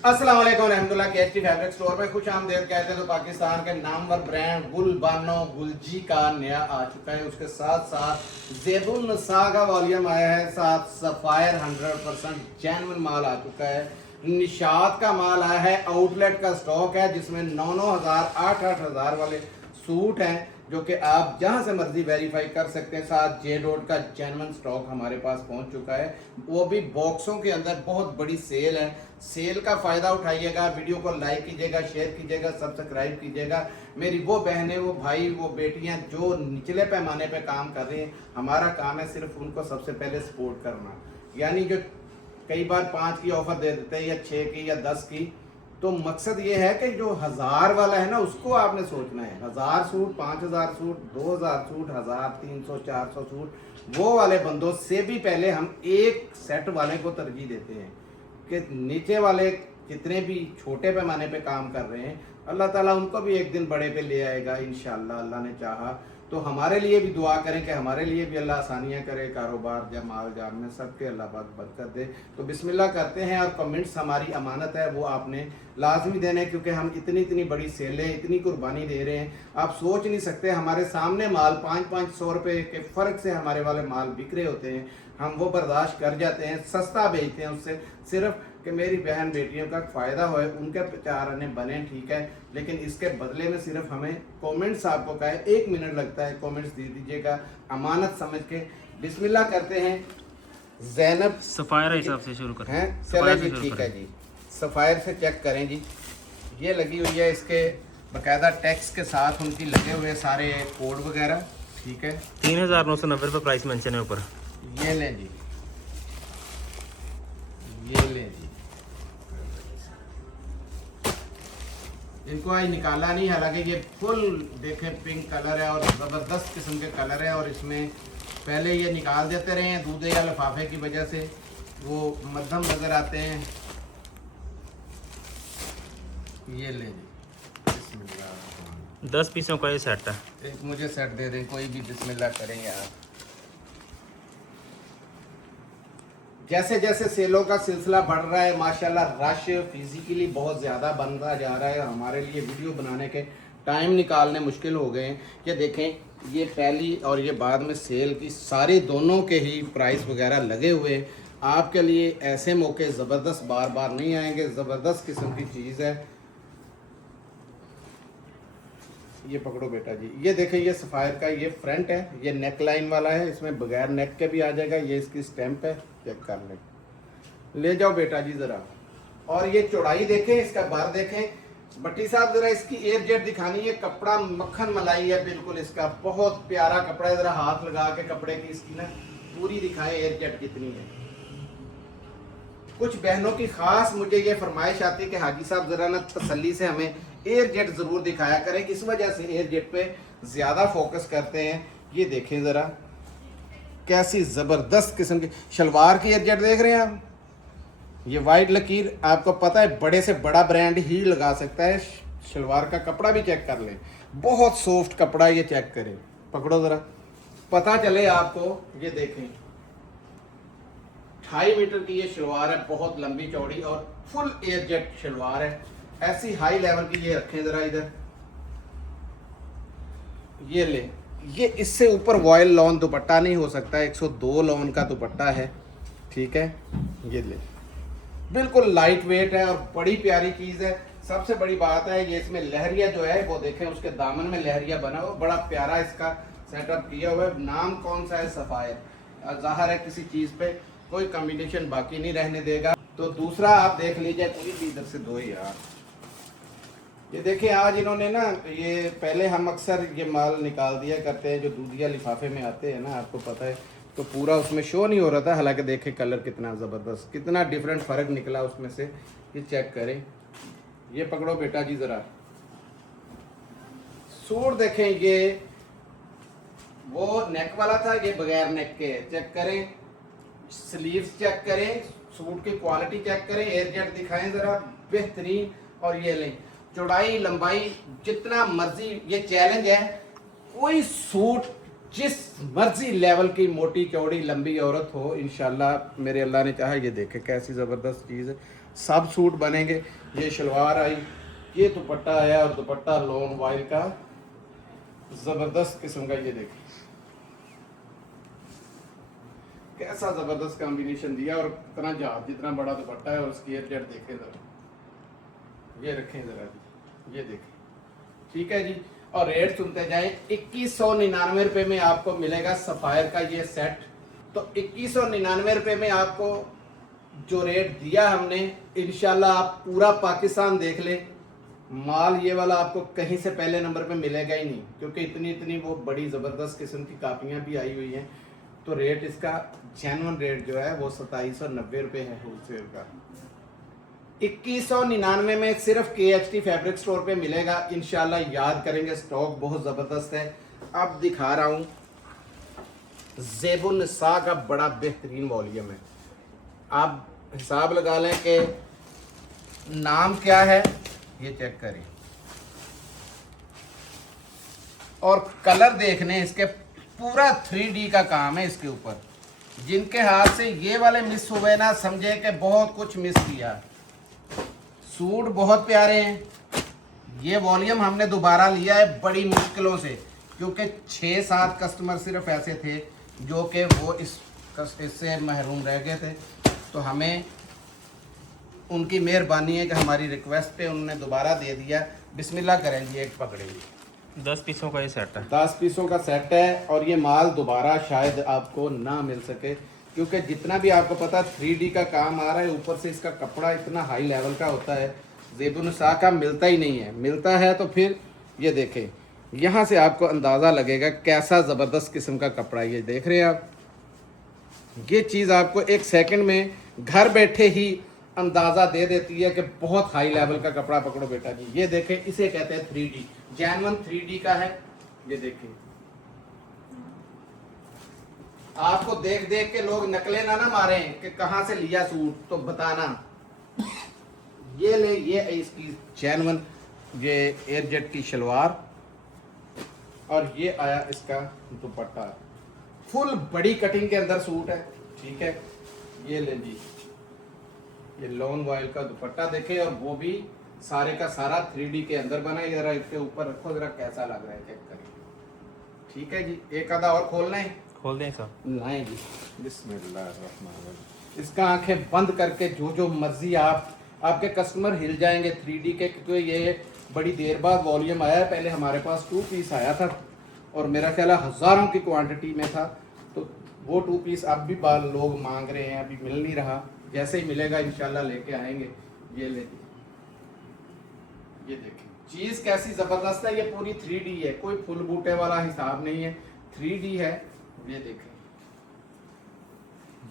अस्सलाम वालेकुम रहमतुल्लाह। केएचटी फैब्रिक स्टोर में खुश आमदेद कहते हैं तो पाकिस्तान के नामवर ब्रांड गुल बानो गुलजी का नया आ चुका है। उसके साथ साथ ज़ेबुन नसा का वॉल्यूम आया है, साथ सफ़ायर 100% जेन्युइन माल आ चुका है। निशात का माल आया है, आउटलेट का स्टॉक है जिसमें 9-9 हज़ार 8-8 हज़ार वाले सूट हैं जो कि आप जहां से मर्जी वेरीफाई कर सकते हैं। साथ जे डॉट का जेन्युइन स्टॉक हमारे पास पहुंच चुका है, वो भी बॉक्सों के अंदर। बहुत बड़ी सेल है, सेल का फ़ायदा उठाइएगा। वीडियो को लाइक कीजिएगा, शेयर कीजिएगा, सब्सक्राइब कीजिएगा। मेरी वो बहनें, वो भाई, वो बेटियां जो निचले पैमाने पे काम कर रही हैं, हमारा काम है सिर्फ उनको सबसे पहले सपोर्ट करना। यानी जो कई बार 5 की ऑफ़र दे देते हैं या 6 की या 10 की, तो मकसद ये है कि जो 1000 वाला है ना, उसको आपने सोचना है। 1000 सूट, 5000 सूट, 2000 सूट, 1000, 300, 400 सूट, वो वाले बंदों से भी पहले हम एक सेट वाले को तरजीह देते हैं कि नीचे वाले जितने भी छोटे पैमाने पे काम कर रहे हैं, अल्लाह ताला उनको भी एक दिन बड़े पे ले आएगा इंशाल्लाह, अल्लाह ने चाहा तो। हमारे लिए भी दुआ करें कि हमारे लिए भी अल्लाह आसानियाँ करे, कारोबार या माल जाल में सबके अल्लाह पाक बरकत दे। तो बिस्मिल्लाह करते हैं। और कमेंट्स हमारी अमानत है, वो आपने लाजमी देने, क्योंकि हम इतनी बड़ी सेलें, इतनी कुर्बानी दे रहे हैं, आप सोच नहीं सकते। हमारे सामने माल 500-500 रुपये के फ़र्क से हमारे वाले माल बिक रहे होते हैं, हम वो बर्दाश्त कर जाते हैं, सस्ता बेचते हैं उससे, सिर्फ कि मेरी बहन बेटियों का फ़ायदा हो, उनके 4 आने बने, ठीक है। लेकिन इसके बदले में सिर्फ हमें कमेंट्स, आपको का है 1 मिनट लगता है, कमेंट्स दे दीजिएगा अमानत समझ के। बिस्मिल्लाह करते हैं। ज़ैनब सफ़ायर हिसाब से शुरू करें हैं, चले जी, ठीक है जी। सफ़ायर से चेक करें जी, ये लगी हुई है, इसके बाकायदा टैक्स के साथ उनकी लगे हुए सारे कोड वगैरह, ठीक है। 3990 रुपये प्राइस मेंशन है ऊपर। ये लें जी, ये लें जी। इनको आज निकाला नहीं, हालांकि ये फुल देखें पिंक कलर है और ज़बरदस्त किस्म के कलर है। और इसमें पहले ये निकाल देते रहे हैं दूध या लिफाफे की वजह से, वो मध्यम नज़र आते हैं। ये ले जी, बिस्मिल्लाह। 10 पीसों का ये सेट है। एक मुझे सेट दे दें कोई भी, बिस्मिल्लाह करें यार। जैसे जैसे सेलों का सिलसिला बढ़ रहा है माशाल्लाह, रश फिजिकली बहुत ज़्यादा बनता जा रहा है। हमारे लिए वीडियो बनाने के टाइम निकालने मुश्किल हो गए हैं। ये देखें, ये पहली और ये बाद में सेल की सारे दोनों के ही प्राइस वगैरह लगे हुए हैं। आपके लिए ऐसे मौके ज़बरदस्त बार बार नहीं आएंगे, ज़बरदस्त किस्म की चीज़ है। ये पकड़ो बेटा जी, ये देखें, ये सफ़ायर का ये फ्रंट है, ये नेक लाइन वाला है, इसमें बगैर नेक के भी आ जाएगा। ये इसकी स्टैंप है, चेक कर लें। ले जाओ बेटा जी ज़रा। और ये चौड़ाई देखें, इसका बार देखें। भट्टी साहब ज़रा इसकी एयर जेट दिखानी है। कपड़ा मक्खन मलाई है बिल्कुल, इसका बहुत प्यारा कपड़ा है। ज़रा हाथ लगा के कपड़े की इसकी ना पूरी दिखाएं एयर जेट कितनी है। कुछ बहनों की ख़ास मुझे ये फरमाइश आती है कि हाजी साहब ज़रा ना तसल्ली से हमें एयर जेट ज़रूर दिखाया करें, इस वजह से एयर जेट पे ज़्यादा फोकस करते हैं। ये देखें ज़रा कैसी ज़बरदस्त किस्म की शलवार की एयर जेट देख रहे हैं आप। ये वाइट लकीर, आपको पता है बड़े से बड़ा ब्रांड ही लगा सकता है। शलवार का कपड़ा भी चेक कर लें, बहुत सॉफ्ट कपड़ा, ये चेक करें। पकड़ो ज़रा, पता चले आपको। ये देखें, 2.5 मीटर की ये शलवार है, बहुत लंबी चौड़ी और फुल एयर जेट शलवार है। ऐसी हाई लेवल की ये रखें ज़रा इधर। ये ले, ये इससे ऊपर वॉयल लॉन दुपट्टा नहीं हो सकता, 102 लॉन का दुपट्टा है, ठीक है। ये ले, बिल्कुल लाइट वेट है और बड़ी प्यारी चीज़ है। सबसे बड़ी बात है ये इसमें लहरिया जो है वो देखें, उसके दामन में लहरिया बना हुआ, बड़ा प्यारा इसका सेटअप किया हुआ है। नाम कौन सा है? सफ़ायर। ज़ाहिर है किसी चीज़ पे कोई कॉम्बिनेशन बाकी नहीं रहने देगा। तो दूसरा आप देख लीजिए, पूरी भी इधर से दो यार। ये देखिए, आज इन्होंने ना, ये पहले हम अक्सर ये माल निकाल दिया करते हैं जो दूधिया लिफाफे में आते हैं ना, आपको पता है, तो पूरा उसमें शो नहीं हो रहा था। हालांकि देखें कलर कितना ज़बरदस्त, कितना डिफरेंट फ़र्क निकला उसमें से। ये चेक करें, ये पकड़ो बेटा जी ज़रा, सूट देखें, ये वो नेक वाला था, ये बगैर नेक के। चेक करें, स्लीव्स चेक करें, सूट की क्वालिटी चेक करें, एयर जेट दिखाएं ज़रा, बेहतरीन। और ये लें, चौड़ाई लंबाई जितना मर्जी, ये चैलेंज है, कोई सूट जिस मर्जी लेवल की मोटी चौड़ी लंबी औरत हो, इंशाल्लाह मेरे अल्लाह ने चाहा। ये देखे कैसी ज़बरदस्त चीज़ है, सब सूट बनेंगे। ये शलवार आई, ये दुपट्टा आया और दुपट्टा लॉन्ग वाइल का ज़बरदस्त किस्म का। ये देखें कैसा ज़बरदस्त कॉम्बिनेशन दिया, और इतना जहाज जितना बड़ा दुपट्टा है और उसकी एयरजेट देखें ज़रा, ये रखें ज़रा, ये देखें, ठीक है जी। और रेट सुनते जाएं। 2199 रुपये में आपको मिलेगा सफ़ायर का ये सेट। तो 2199 रुपये में आपको जो रेट दिया हमने, इंशाल्लाह आप पूरा पाकिस्तान देख लें, माल ये वाला आपको कहीं से पहले नंबर पे मिलेगा ही नहीं, क्योंकि इतनी वो बड़ी ज़बरदस्त किस्म की कापियाँ भी आई हुई हैं। तो रेट इसका जेन्युइन रेट जो है वो 2790 रुपये है होलसेल का। 2199 में सिर्फ KHT फैब्रिक स्टोर पे मिलेगा। इंशाल्लाह याद करेंगे, स्टॉक बहुत ज़बरदस्त है। अब दिखा रहा हूँ ज़ेबुन निसा का बड़ा बेहतरीन वॉल्यूम है। आप हिसाब लगा लें कि नाम क्या है, ये चेक करें और कलर देखने इसके, पूरा 3D का काम है इसके ऊपर। जिनके हाथ से ये वाले मिस हुए ना, समझे कि बहुत कुछ मिस किया। सूट बहुत प्यारे हैं। ये वॉल्यूम हमने दोबारा लिया है बड़ी मुश्किलों से, क्योंकि 6-7 कस्टमर सिर्फ ऐसे थे जो कि वो इससे महरूम रह गए थे। तो हमें उनकी मेहरबानी है कि हमारी रिक्वेस्ट पे उन्होंने दोबारा दे दिया। बिस्मिल्लाह करें जी, एक पकड़ेंगे। 10 पीसों का ये सेट है। 10 पीसों का सेट है और ये माल दोबारा शायद आपको ना मिल सके, क्योंकि जितना भी आपको पता 3D का काम आ रहा है, ऊपर से इसका कपड़ा इतना हाई लेवल का होता है। ज़ेबुन निसा का मिलता ही नहीं है, मिलता है तो फिर ये देखें, यहाँ से आपको अंदाज़ा लगेगा कैसा ज़बरदस्त किस्म का कपड़ा। ये देख रहे हैं आप, ये चीज़ आपको एक सेकंड में घर बैठे ही अंदाज़ा दे देती है कि बहुत हाई लेवल का कपड़ा पकड़ो बेटा जी। ये देखें, इसे कहते हैं 3D, जेन्युइन 3D का है। ये देखें, आपको देख देख के लोग नकलें ना मारे कि कहाँ से लिया सूट, तो बताना। ये ले, ये इसकी जेन्युइन ये एयरजेट की शलवार, और ये आया इसका दुपट्टा। फुल बड़ी कटिंग के अंदर सूट है, ठीक है। ये ले जी, ये लॉन्ग वाइल का दुपट्टा देखे, और वो भी सारे का सारा 3D के अंदर बना है। जरा इसके ऊपर रखो, जरा कैसा लग रहा है चेक करिए, ठीक है जी। एक आधा और खोलना है, खोल दें साहब। लाएं जी, बिस्मिल्लाह। इसका आंखें बंद करके जो जो मर्जी आपके कस्टमर हिल जाएंगे 3D के, क्योंकि ये बड़ी देर बाद वॉल्यूम आया है। पहले हमारे पास 2 पीस आया था और मेरा ख्याल है हज़ारों की क्वांटिटी में था, तो वो 2 पीस अब भी लोग मांग रहे हैं, अभी मिल नहीं रहा। जैसे ही मिलेगा इंशाल्लाह लेके आएंगे। ये ले, ये देखें चीज़ कैसी ज़बरदस्त है। ये पूरी 3D है, कोई फुल बूटे वाला हिसाब नहीं है, 3D है। ये देखें,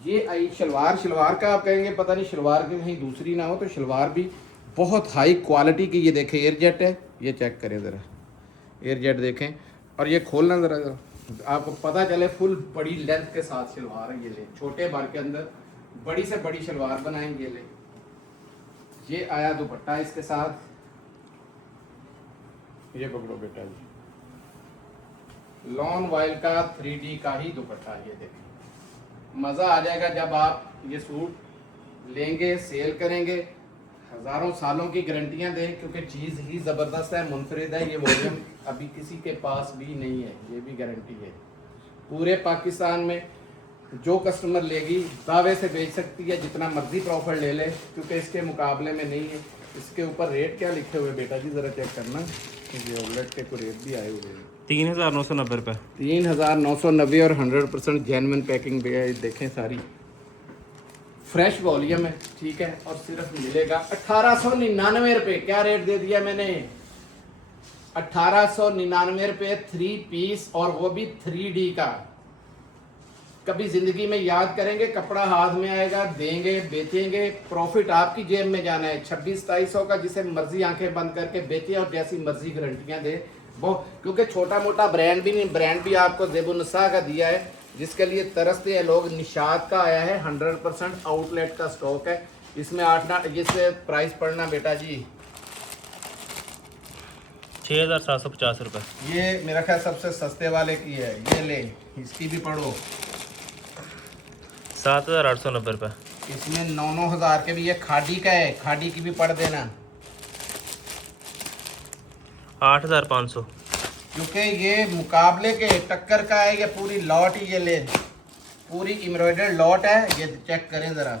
ये आई शलवार। शलवार का आप कहेंगे पता नहीं शलवार की कहीं दूसरी ना हो, तो शलवार भी बहुत हाई क्वालिटी की। ये देखें एयरजेट है, ये चेक करें ज़रा, एयरजेट देखें, और ये खोलना ज़रा आपको पता चले फुल बड़ी लेंथ के साथ शलवार है। ये ले, छोटे बार के अंदर बड़ी से बड़ी शलवार बनाएंगे। ले, ये आया दुपट्टा इसके साथ, ये पकड़ो बेटा जी, लॉन वाइल का 3D का ही दुपट्टा। ये देखें, मज़ा आ जाएगा जब आप ये सूट लेंगे, सेल करेंगे। हज़ारों सालों की गारंटियां दें, क्योंकि चीज़ ही ज़बरदस्त है, मुनफरिद है। ये वॉल्यूम अभी किसी के पास भी नहीं है, ये भी गारंटी है। पूरे पाकिस्तान में जो कस्टमर लेगी दावे से बेच सकती है, जितना मर्जी प्रॉफिट ले ले, क्योंकि इसके मुकाबले में नहीं है। इसके ऊपर रेट क्या लिखे हुए बेटा जी, ज़रा चेक करना, ये ओवलेट के कोई रेट भी आए हुए हैं। 3990 रुपये। 3990 और 100% जेन्युइन पैकिंग भी है। देखें सारी फ्रेश वॉल्यूम है, ठीक है। और सिर्फ मिलेगा 1899 रुपये। क्या रेट दे दिया मैंने, 1899 रुपये 3 पीस, और वो भी 3D का। कभी जिंदगी में याद करेंगे, कपड़ा हाथ में आएगा, देंगे, बेचेंगे, प्रॉफिट आपकी जेब में जाना है। 2600-2700 का जिसे मर्जी आंखें बंद करके बेचे और जैसी मर्जी गारंटियां दे वो, क्योंकि छोटा मोटा ब्रांड भी नहीं, ब्रांड भी आपको ज़ेबुन निसा का दिया है, जिसके लिए तरसते हैं लोग। निशात का आया है, 100% आउटलेट का स्टॉक है। इसमें 8 ना, जिससे प्राइस पड़ना बेटा जी 6,750 रुपये। ये मेरा ख्याल सबसे सस्ते वाले की है, ये ले, इसकी भी पढ़ो। 7,890 रुपये। इसमें 9-9 हज़ार के भी, ये खाड़ी का है, खाड़ी की भी पढ़ देना। 8,500। क्योंकि ये मुकाबले के टक्कर का है, ये पूरी लॉट ही, ये ले पूरी एम्ब्रॉयडर्ड लॉट है। ये चेक करें ज़रा,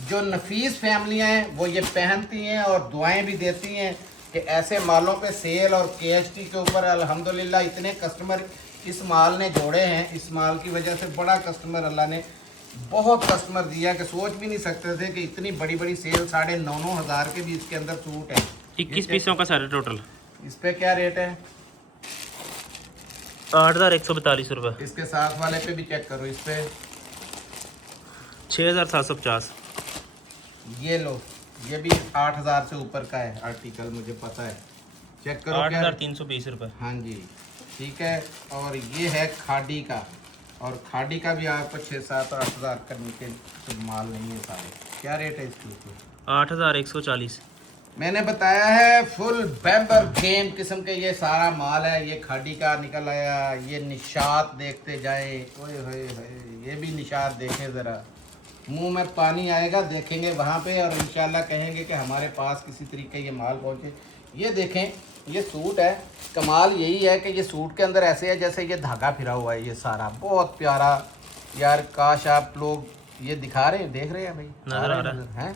जो नफीस फैमिलियाँ हैं वो ये पहनती हैं और दुआएं भी देती हैं कि ऐसे मालों पे सेल और KST के ऊपर अल्हम्दुलिल्लाह इतने कस्टमर इस माल ने जोड़े हैं। इस माल की वजह से बड़ा कस्टमर अल्लाह ने बहुत कस्टमर दिया कि सोच भी नहीं सकते थे कि इतनी बड़ी बड़ी सेल 9.5 हज़ार के भी इसके अंदर सूट है। 21 पीसों का सारा टोटल। इस पे क्या रेट है? 8,142 रुपये। इसके साथ वाले पे भी चेक करो, इस पे 6,750। ये लो, ये भी 8,000 से ऊपर का है आर्टिकल, मुझे पता है। चेक करो क्या। 8,320 रुपये। हाँ जी, ठीक है। और ये है खाड़ी का, और खाड़ी का भी आपको 6-7 और 8,000 का नीचे तो माल नहीं है सारे। क्या रेट है इसके ऊपर? 8,140। मैंने बताया है फुल बैम्बर गेम किस्म के ये सारा माल है। ये खाड़ी का निकल आया, ये निशात देखते जाए, ओए होए होए, ये भी निशात देखें ज़रा, मुंह में पानी आएगा देखेंगे वहाँ पे, और इंशाल्लाह कहेंगे कि हमारे पास किसी तरीके ये माल पहुँचे। ये देखें, ये सूट है, कमाल यही है कि ये सूट के अंदर ऐसे है जैसे ये धागा फिरा हुआ है, ये सारा बहुत प्यारा। यार काश आप लोग ये दिखा रहे हैं, देख रहे हैं भाई, नज़र आ रहा है। हैं,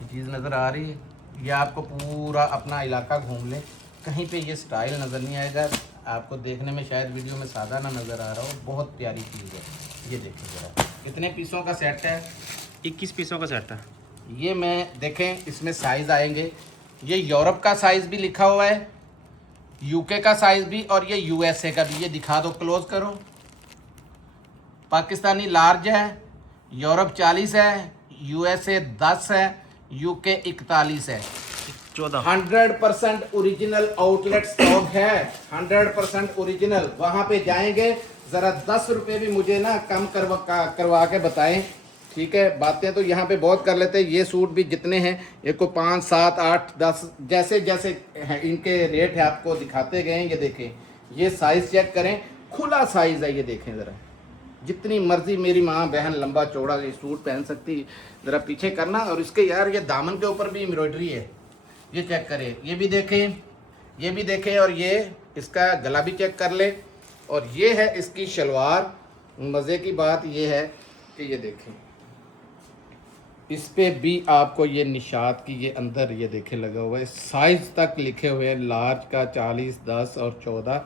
ये चीज़ नज़र आ रही है। ये आपको पूरा अपना इलाका घूम ले, कहीं पे ये स्टाइल नज़र नहीं आएगा आपको। देखने में शायद वीडियो में सादा ना नज़र आ रहा हो, बहुत प्यारी चीज़ है। ये देखिए ज़रा, कितने पीसों का सेट है? 21 पीसों का सेट है। ये मैं देखें, इसमें साइज़ आएंगे। ये यूरोप का साइज़ भी लिखा हुआ है, UK का साइज़ भी, और ये USA का भी। ये दिखा दो, क्लोज करो। पाकिस्तानी लार्ज है, यूरोप 40 है, USA 10 है, UK 41 है। 14। 100% ओरिजिनल आउटलेट स्टॉक है, 100% ओरिजिनल। वहाँ पे जाएंगे, ज़रा 10 रुपये भी मुझे ना कम करवा के बताएं, ठीक है। बातें तो यहाँ पे बहुत कर लेते हैं। ये सूट भी जितने हैं, एक को 5, 7, 8, 10 जैसे जैसे हैं इनके रेट है, आपको दिखाते गए। ये देखें, ये साइज़ चेक करें, खुला साइज़ है, ये देखें ज़रा। जितनी मर्जी मेरी माँ बहन लंबा चौड़ा ये सूट पहन सकती। ज़रा पीछे करना, और इसके यार ये दामन के ऊपर भी एम्ब्रॉयडरी है, ये चेक करें, ये भी देखें, ये भी देखें, और ये इसका गला भी चेक कर ले, और ये है इसकी शलवार। मज़े की बात ये है कि ये देखें, इस पे भी आपको ये निशात की ये अंदर ये देखे लगा हुआ है, साइज़ तक लिखे हुए हैं, लार्ज का 40, 10 और 14,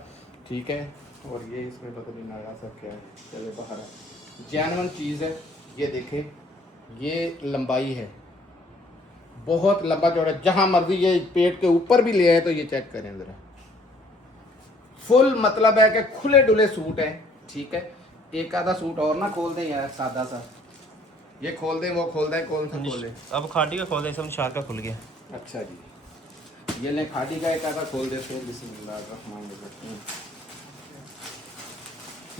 ठीक है। और ये इसमें पता नहीं नया सा क्या है, चले बाहर है, जैनवन चीज़ है। ये देखें, ये लंबाई है, बहुत लंबा चौड़ा, जहाँ मर्जी ये पेट के ऊपर भी ले आए तो ये चेक करें ज़रा। फुल मतलब है कि खुले डुले सूट है, ठीक है। एक आधा सूट और ना खोल दें यार, सादा सा, ये खोल दें, वो खोल दें, कौन सा खोलें? अब खाड़ी का खोल दें, सब निशात का खुल गया। अच्छा जी, ये ले खाड़ी का एक आधा खोल देते हैं। बिस्मिल्लाह,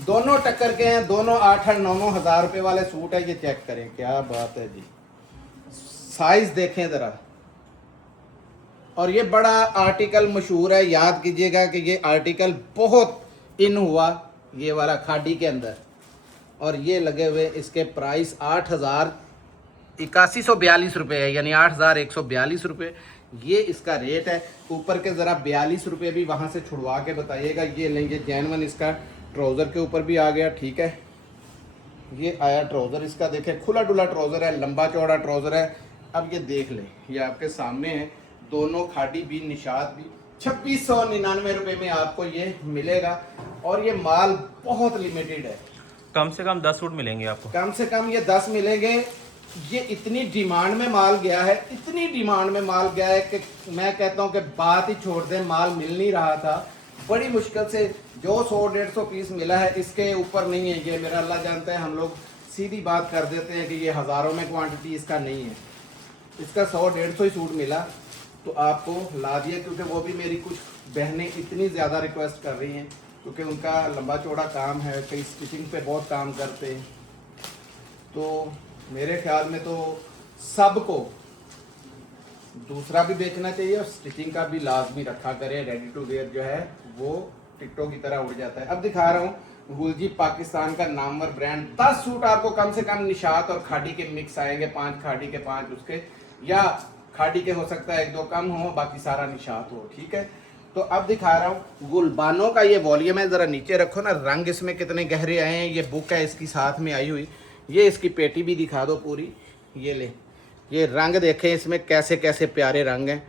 दोनों टक्कर के हैं, दोनों 8-9 हज़ार रुपये वाले सूट है। ये चेक करें, क्या बात है जी, साइज देखें ज़रा। और ये बड़ा आर्टिकल मशहूर है, याद कीजिएगा कि ये आर्टिकल बहुत इन हुआ ये वाला खाड़ी के अंदर। और ये लगे हुए इसके प्राइस 8,8142 रुपये है, यानी 8,142 रुपये ये इसका रेट है। ऊपर के ज़रा 42 रुपये भी वहाँ से छुड़वा के बताइएगा। ये लेंगे जैनवन, इसका ट्राउज़र के ऊपर भी आ गया, ठीक है। ये आया ट्राउज़र इसका, देखें खुला डुला ट्राउज़र है, लंबा चौड़ा ट्राउज़र है। अब ये देख लें, ये आपके सामने है, दोनों खाड़ी भी निशात भी 2699 रुपये में आपको ये मिलेगा। और ये माल बहुत लिमिटेड है, कम से कम 10 सूट मिलेंगे आपको, कम से कम ये 10 मिलेंगे। ये इतनी डिमांड में माल गया है, इतनी डिमांड में माल गया है कि मैं कहता हूँ कि बात ही छोड़ दें, माल मिल नहीं रहा था। बड़ी मुश्किल से जो 100-150 पीस मिला है, इसके ऊपर नहीं है। ये मेरा अल्लाह जानता है, हम लोग सीधी बात कर देते हैं कि ये हज़ारों में क्वांटिटी इसका नहीं है। इसका 100-150 ही सूट मिला तो आपको ला दिया, क्योंकि वो भी मेरी कुछ बहनें इतनी ज़्यादा रिक्वेस्ट कर रही हैं, क्योंकि उनका लंबा चौड़ा काम है, कई स्टिचिंग पे बहुत काम करते हैं। तो मेरे ख्याल में तो सबको दूसरा भी बेचना चाहिए और स्टिचिंग का भी लाजमी रखा करें। रेडी टू वेयर जो है वो टिकटों की तरह उड़ जाता है। अब दिखा रहा हूँ गुलजी पाकिस्तान का नामवर ब्रांड। 10 सूट आपको कम से कम निशात और खाड़ी के मिक्स आएंगे, 5 खाड़ी के 5 उसके, या खाड़ी के हो सकता है 1-2 कम हो, बाकी सारा निशात हो। ठीक है, तो अब दिखा रहा हूँ गुलबानों का ये वॉल्यूम है, ज़रा नीचे रखो ना। रंग इसमें कितने गहरे आए हैं। ये बुक है इसकी साथ में आई हुई। ये इसकी पेटी भी दिखा दो पूरी। ये ले, ये रंग देखें इसमें कैसे कैसे प्यारे रंग हैं।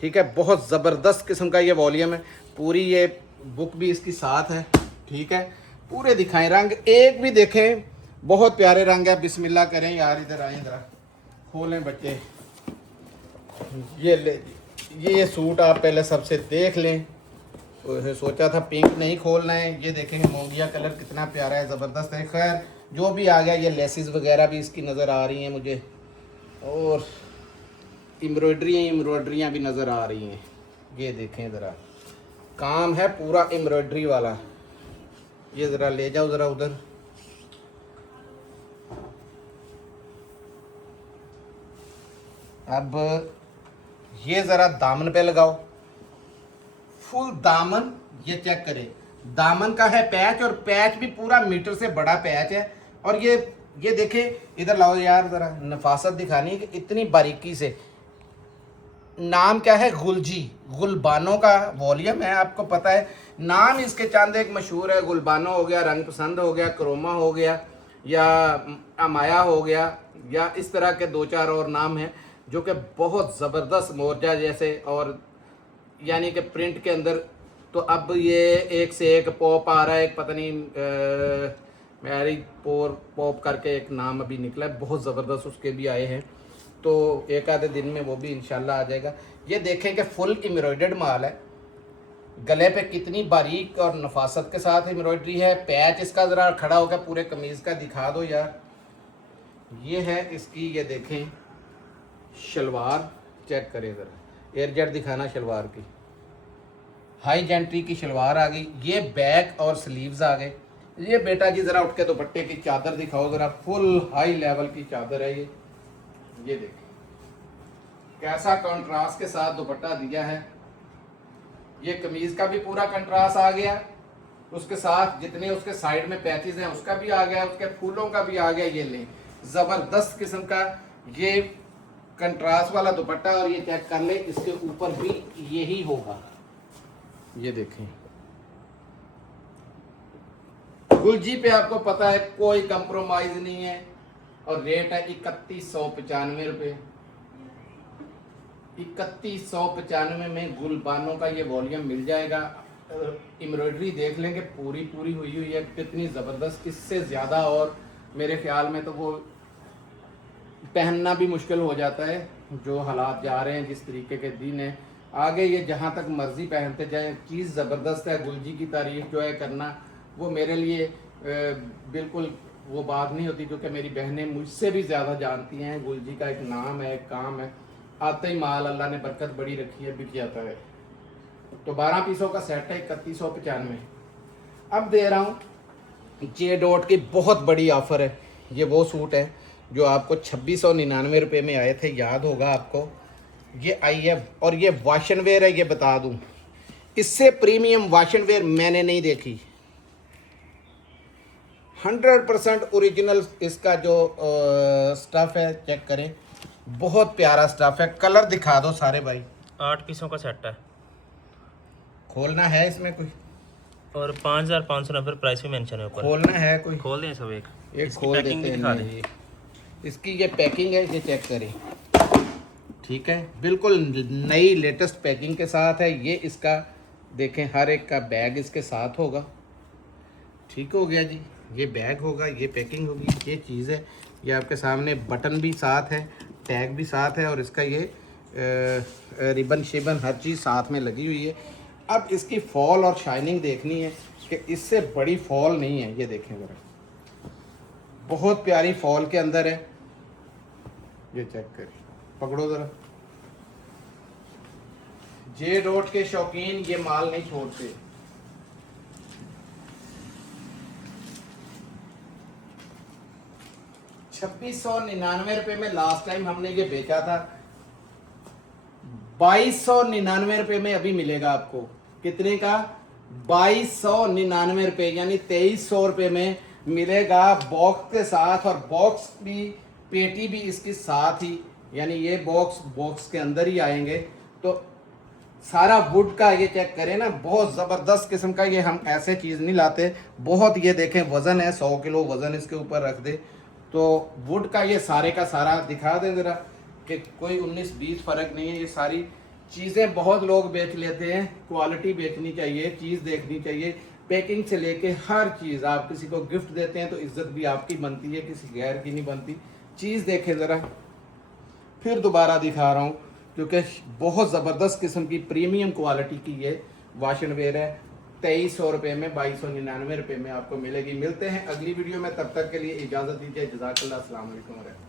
ठीक है, बहुत ज़बरदस्त किस्म का ये वॉल्यूम है। पूरी ये बुक भी इसकी साथ है। ठीक है, पूरे दिखाएं रंग, एक भी देखें, बहुत प्यारे रंग है। बिस्मिल्लाह करें यार, इधर आए, ज़रा खोलें बच्चे। ये ले, ये सूट आप पहले सबसे देख लें। तो सोचा था पिंक नहीं खोलना है। ये देखेंगे मोंगिया कलर कितना प्यारा है, ज़बरदस्त है। खैर जो भी आ गया, ये लेसिस वगैरह भी इसकी नज़र आ रही हैं मुझे, और एम्ब्रॉयडरियाँ भी नज़र आ रही हैं। ये देखें ज़रा, काम है पूरा एम्ब्रॉयडरी वाला। ये ज़रा ले जाओ ज़रा उधर। अब ये ज़रा दामन पे लगाओ, फुल दामन। ये चेक करें, दामन का है पैच, और पैच भी पूरा मीटर से बड़ा पैच है। और ये देखें, इधर लाओ यार, ज़रा नफासत दिखानी है कि इतनी बारीकी से। नाम क्या है? गुलजी, गुलबानों का वॉल्यूम है। आपको पता है नाम इसके चंद एक मशहूर है। गुलबानो हो गया, रंग पसंद हो गया, क्रोमा हो गया, या अमाया हो गया, या इस तरह के 2-4 और नाम हैं जो कि बहुत ज़बरदस्त मोर्जा जैसे, और यानी कि प्रिंट के अंदर। तो अब ये एक से एक पॉप आ रहा है। एक पता नहीं मैरी पॉप करके एक नाम अभी निकला है, बहुत ज़बरदस्त उसके भी आए हैं। तो एक आधे दिन में वो भी इंशाल्लाह आ जाएगा। ये देखें कि फुल एम्ब्रॉयडर्ड माल है। गले पे कितनी बारीक और नफासत के साथ एम्ब्रॉयडरी है। पैच इसका ज़रा खड़ा होकर पूरे कमीज़ का दिखा दो यार। ये है इसकी, ये देखें शलवार, चेक करें ज़रा, एयरजेट दिखाना शलवार की। हाई जेंट्री की शलवार आ गई। ये बैक और स्लीव्स आ गए। ये बेटा जी ज़रा उठ के दुपट्टे की चादर दिखाओ ज़रा, फुल हाई लेवल की चादर है ये देखिए कैसा कंट्रास्ट के साथ दुपट्टा दिया है। ये कमीज का भी पूरा कंट्रास्ट आ गया, उसके साथ जितने उसके साइड में पैचेस हैं उसका भी आ गया, उसके फूलों का भी आ गया। ये ले, जबरदस्त किस्म का ये कंट्रास्ट वाला दुपट्टा। और ये चेक कर ले, इसके ऊपर भी यही होगा। ये देखें, गुलजी पे आपको पता है कोई कंप्रोमाइज नहीं है। और रेट है 3195 रुपये। 3195 में गुलबानों का ये वॉल्यूम मिल जाएगा। एम्ब्रॉयडरी देख लेंगे, पूरी पूरी हुई हुई है, कितनी ज़बरदस्त। इससे ज़्यादा और मेरे ख्याल में तो वो पहनना भी मुश्किल हो जाता है। जो हालात जा रहे हैं, जिस तरीके के दिन है, आगे ये जहाँ तक मर्जी पहनते जाएं, चीज़ ज़बरदस्त है। गुलजी की तारीफ जो है करना, वो मेरे लिए बिल्कुल वो बात नहीं होती, क्योंकि मेरी बहनें मुझसे भी ज़्यादा जानती हैं। गुलजी का एक नाम है, एक काम है, आते ही माल अल्लाह ने बरकत बड़ी रखी है, बिक जाता है। तो 12 पीसों का सेट है 3195। अब दे रहा हूँ जे डॉट की बहुत बड़ी ऑफ़र है। ये वो सूट है जो आपको 2699 रुपये में आए थे, याद होगा आपको। ये आई है, और ये वाशन वेयर है। ये बता दूँ, इससे प्रीमियम वाशन वेयर मैंने नहीं देखी। 100% ओरिजिनल इसका जो स्टफ़ है, चेक करें, बहुत प्यारा स्टफ़ है। कलर दिखा दो सारे भाई। 8 पीसों का सेट है, खोलना है इसमें कोई? और 5590 प्राइस भी मेंशन है ऊपर। खोलना है कोई? खोल दें सब एक इसकी खोल पैकिंग देते भी दिखा हैं। दें। इसकी ये पैकिंग है, ये चेक करें। ठीक है, बिल्कुल नई लेटेस्ट पैकिंग के साथ है। ये इसका देखें, हर एक का बैग इसके साथ होगा। ठीक हो गया जी, ये बैग होगा, ये पैकिंग होगी, ये चीज़ है। ये आपके सामने बटन भी साथ है, टैग भी साथ है, और इसका ये रिबन शिबन हर चीज़ साथ में लगी हुई है। अब इसकी फॉल और शाइनिंग देखनी है कि इससे बड़ी फॉल नहीं है। ये देखें ज़रा, बहुत प्यारी फॉल के अंदर है। ये चेक करें, पकड़ो ज़रा। जे डॉट के शौकीन ये माल नहीं छोड़ते। ₹2699 में लास्ट टाइम हमने ये बेचा था। 2299 में अभी मिलेगा आपको। कितने का? 2299 रुपये, यानी 2300 रुपये में मिलेगा बॉक्स के साथ। और बॉक्स भी, पेटी भी इसके साथ ही, यानी ये बॉक्स के अंदर ही आएंगे। तो सारा वुड का ये चेक करें ना, बहुत ज़बरदस्त किस्म का। ये हम ऐसे चीज़ नहीं लाते, बहुत ये देखें वज़न है, 100 किलो वज़न इसके ऊपर रख दे। तो वुड का ये सारे का सारा दिखा दें ज़रा, कि कोई 19-20 फ़र्क नहीं है। ये सारी चीज़ें बहुत लोग बेच लेते हैं, क्वालिटी बेचनी चाहिए, चीज़ देखनी चाहिए, पैकिंग से लेके हर चीज़। आप किसी को गिफ्ट देते हैं तो इज्जत भी आपकी बनती है, किसी गैर की नहीं बनती। चीज़ देखें ज़रा, फिर दोबारा दिखा रहा हूँ, क्योंकि बहुत ज़बरदस्त किस्म की प्रीमियम क्वालिटी की ये वाशन वेयर है। 2300 रुपये में, 2299 रुपये में आपको मिलेगी। मिलते हैं अगली वीडियो में, तब तक के लिए इजाज़त दीजिए। जज़ाकल्लाह, अस्सलाम वालेकुम।